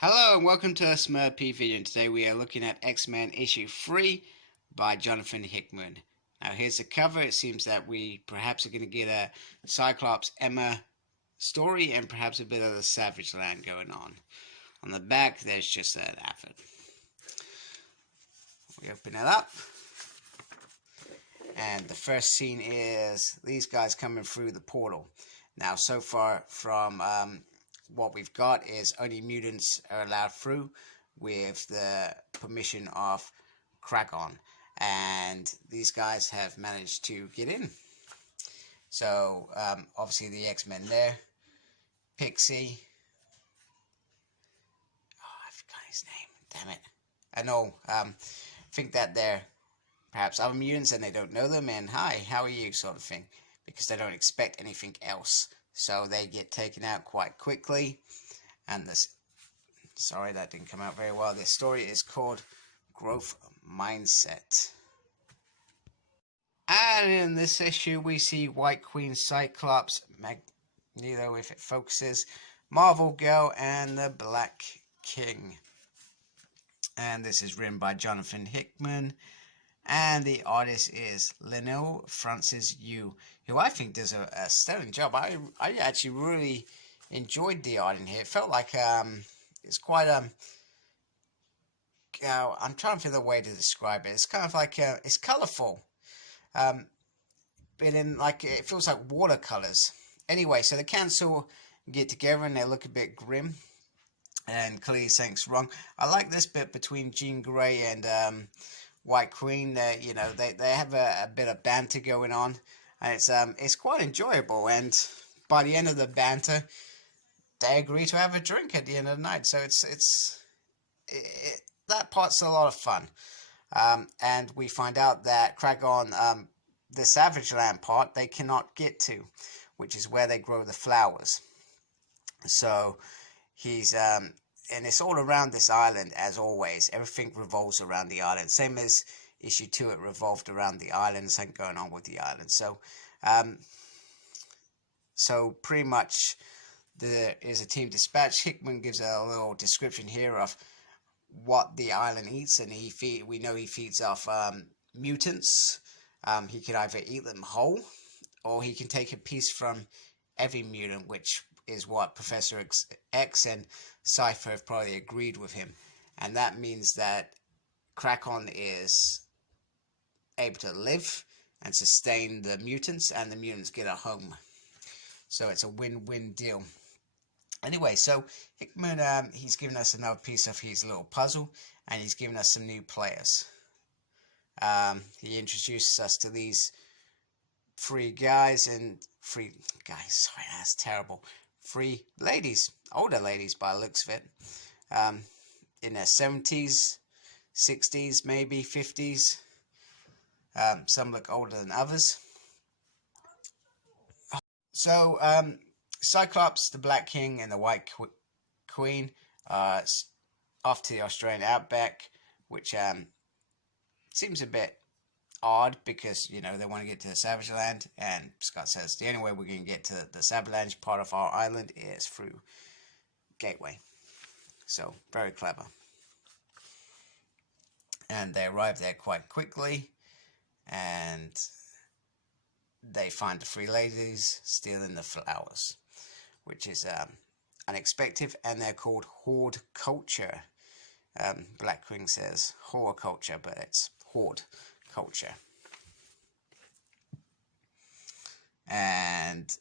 Hello and welcome to a Smurp video, and today we are looking at X-Men issue 3 by Jonathan Hickman. Now here's the cover. It seems that we perhaps are going to get a Cyclops Emma story and perhaps a bit of the Savage Land going on. On the back there's just an advert. We open it up and the first scene is these guys coming through the portal. Now so far from what we've got is only mutants are allowed through with the permission of Kragon, and these guys have managed to get in. So obviously the X-Men there, Pixie, I forgot his name, damn it. I know, think that they're perhaps other mutants and they don't know them, and hi, how are you, sort of thing, because they don't expect anything else. So they get taken out quite quickly, and this, sorry that didn't come out very well, this story is called Growth Mindset. And in this issue we see White Queen, Cyclops, Magneto if it focuses, Marvel Girl, and the Black King. And this is written by Jonathan Hickman, and the artist is Lionel Francis Yu, who I think does a sterling job. I actually really enjoyed the art in here. It felt like it's quite I'm trying to think of the way to describe it. It's kind of like it's colourful, but in like it feels like watercolors. Anyway, so the council get together and they look a bit grim, and clearly something's wrong. I like this bit between Jean Grey and White Queen. You know, they have a bit of banter going on, and it's quite enjoyable. And by the end of the banter, they agree to have a drink at the end of the night. So that part's a lot of fun. And we find out that Kragon, the Savage Land part, they cannot get to, which is where they grow the flowers. So he's and it's all around this island, as always. Everything revolves around the island. Same as issue 2, it revolved around the island. Something going on with the island. So pretty much there is a team dispatch. Hickman gives a little description here of what the island eats, and we know he feeds off mutants. He could either eat them whole, or he can take a piece from every mutant, which is what Professor X and Cypher have probably agreed with him. And that means that Kragon is able to live and sustain the mutants, and the mutants get a home. So it's a win-win deal. Anyway, so Hickman, he's given us another piece of his little puzzle, and he's given us some new players. He introduces us to these three guys, sorry, that's terrible. 3 ladies, older ladies by the looks of it, in their 70s, 60s, maybe 50s. Some look older than others. So, Cyclops, the Black King, and the White Queen are off to the Australian outback, which seems a bit odd because, you know, they want to get to the Savage Land, and Scott says the only way we're going to get to the Savage Land part of our island is through Gateway. So very clever. And they arrive there quite quickly, and they find the 3 ladies stealing the flowers, which is unexpected, and they're called Horde Culture. Black Queen says horror culture, but it's Horde Culture. And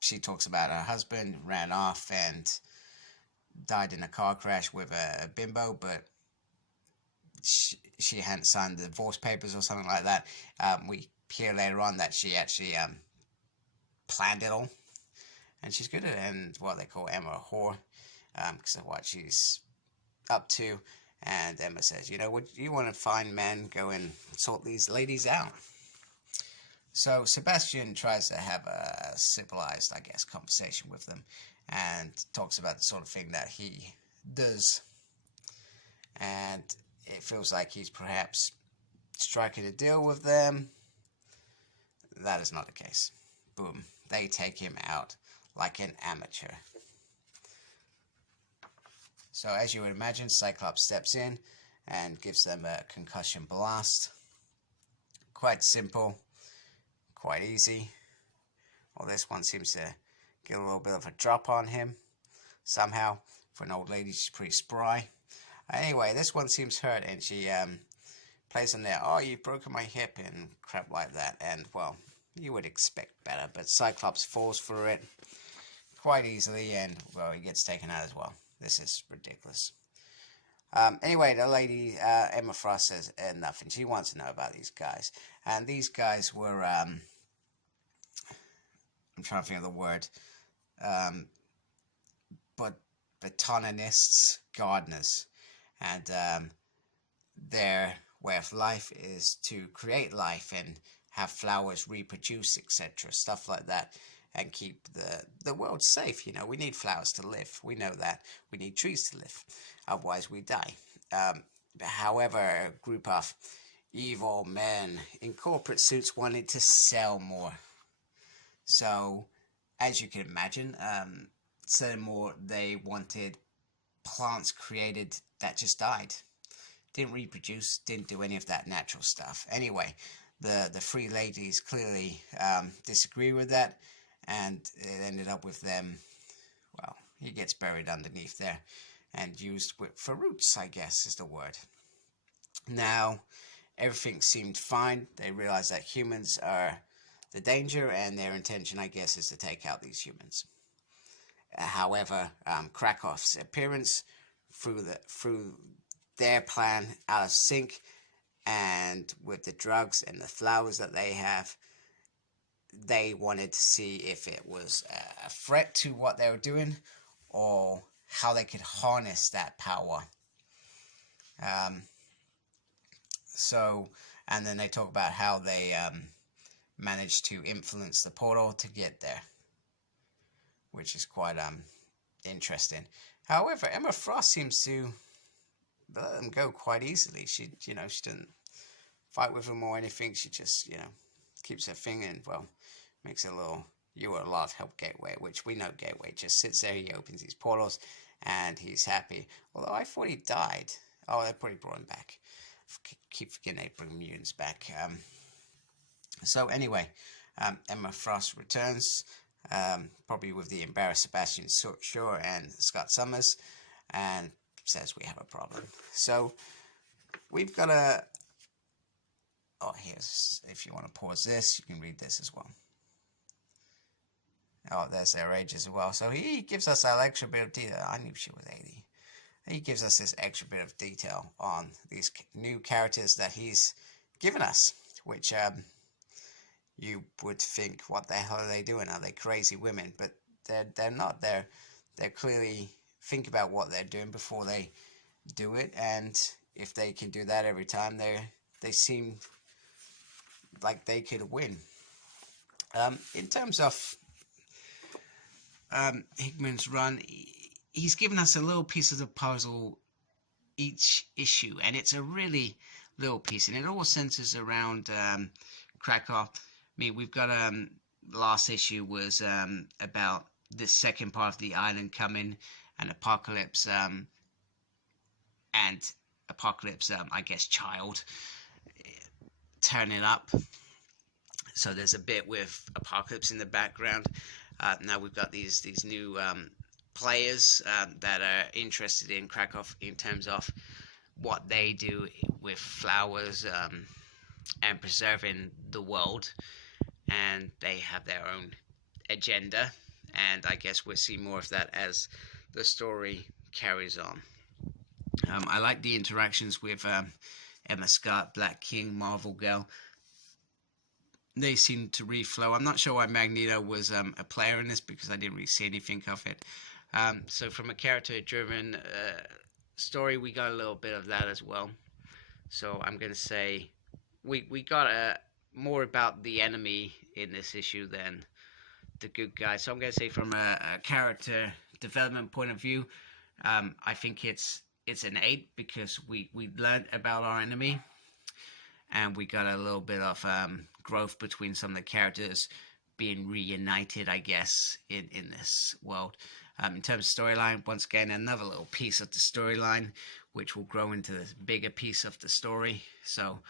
she talks about her husband ran off and died in a car crash with a bimbo, but she hadn't signed the divorce papers or something like that. We hear later on that she actually planned it all, and she's good at it, and what they call Emma a whore, because of what she's up to. And Emma says, you know, would you want to find men, go and sort these ladies out? So Sebastian tries to have a civilized, I guess, conversation with them, and talks about the sort of thing that he does. And it feels like he's perhaps striking a deal with them. That is not the case. Boom. They take him out like an amateur. So as you would imagine, Cyclops steps in and gives them a concussion blast. Quite simple, quite easy. Well, this one seems to get a little bit of a drop on him somehow. For an old lady, she's pretty spry. Anyway, this one seems hurt, and she plays on there, oh, you've broken my hip, and crap like that. And, well, you would expect better, but Cyclops falls for it quite easily, and, well, he gets taken out as well. This is ridiculous. Anyway, the lady, Emma Frost, says nothing. She wants to know about these guys. And these guys were, I'm trying to think of the word, but botanists, gardeners. And their way of life is to create life and have flowers reproduce, etc. Stuff like that. And keep the world safe. You know, we need flowers to live. We know that. We need trees to live. Otherwise, we die. However, a group of evil men in corporate suits wanted to sell more. So, as you can imagine, selling more, they wanted plants created that just died. Didn't reproduce, didn't do any of that natural stuff. Anyway, the three ladies clearly disagree with that. And it ended up with them, well, he gets buried underneath there and used for roots, I guess is the word. Now, everything seemed fine. They realized that humans are the danger, and their intention, I guess, is to take out these humans. However, Krakow's appearance threw their plan out of sync, and with the drugs and the flowers that they have, they wanted to see if it was a threat to what they were doing or how they could harness that power. And then they talk about how they managed to influence the portal to get there, which is quite interesting. However, Emma Frost seems to let them go quite easily. She didn't fight with them or anything. She just, keeps her thing and, well, makes a little, you are a lot of help Gateway, which we know Gateway just sits there, he opens these portals, and he's happy. Although I thought he died. Oh, they probably brought him back. Keep forgetting they bring mutants back. So anyway, Emma Frost returns, probably with the embarrassed Sebastian Shaw and Scott Summers, and says we have a problem. So we've got a... Oh, here's, if you want to pause this, you can read this as well. Oh, there's their age as well. So he gives us that extra bit of detail. I knew she was 80. He gives us this extra bit of detail on these new characters that he's given us, which you would think, what the hell are they doing? Are they crazy women? But they're not. They're clearly think about what they're doing before they do it, and if they can do that every time, they seem like they could win. In terms of Hickman's run, he's given us a little piece of the puzzle each issue, and it's a really little piece, and it all centers around Krakow. I mean, we've got last issue was about the second part of the island coming, and Apocalypse I guess child turning up. So there's a bit with Apocalypse in the background. Now we've got these new players that are interested in Krakow in terms of what they do with flowers and preserving the world, and they have their own agenda, and I guess we'll see more of that as the story carries on. I like the interactions with Emma Scott, Black King, Marvel Girl. They seem to reflow. I'm not sure why Magneto was a player in this, because I didn't really see anything of it. So from a character-driven story, we got a little bit of that as well. So I'm going to say we got more about the enemy in this issue than the good guy. So I'm going to say from a character development point of view, I think it's an 8, because we learned about our enemy, and we got a little bit of growth between some of the characters, being reunited, I guess, in this world. In terms of storyline, once again, another little piece of the storyline, which will grow into this bigger piece of the story. So,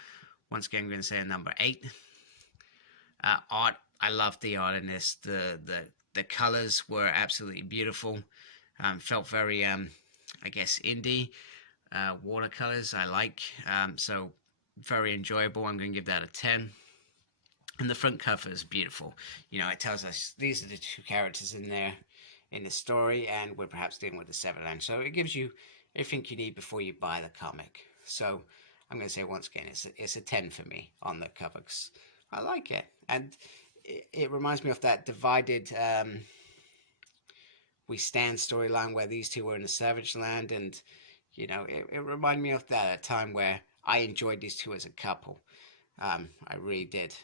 once again, I'm going to say a number 8. Art, I love the art in this. The colors were absolutely beautiful. Felt very, I guess, indie. Watercolors I like. So, very enjoyable. I'm going to give that a 10. And the front cover is beautiful. It tells us these are the 2 characters in there in the story, and we're perhaps dealing with the Severland. So it gives you everything you need before you buy the comic. So I'm going to say once again, it's a 10 for me on the cover, 'cause I like it. And it reminds me of that divided We Stand storyline where these two were in the Savage Land, and it reminded me of that, a time where I enjoyed these two as a couple. I really did.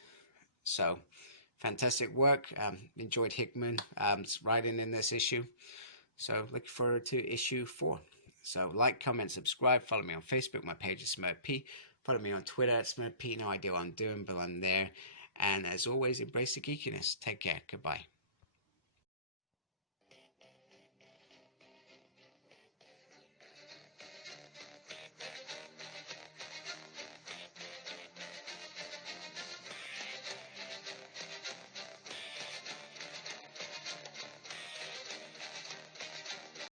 So, fantastic work. Enjoyed Hickman writing in this issue. So, looking forward to issue 4. So, like, comment, subscribe. Follow me on Facebook. My page is SmurfP. Follow me on Twitter at SmurfP. No idea what I'm doing, but I'm there. And as always, embrace the geekiness. Take care. Goodbye.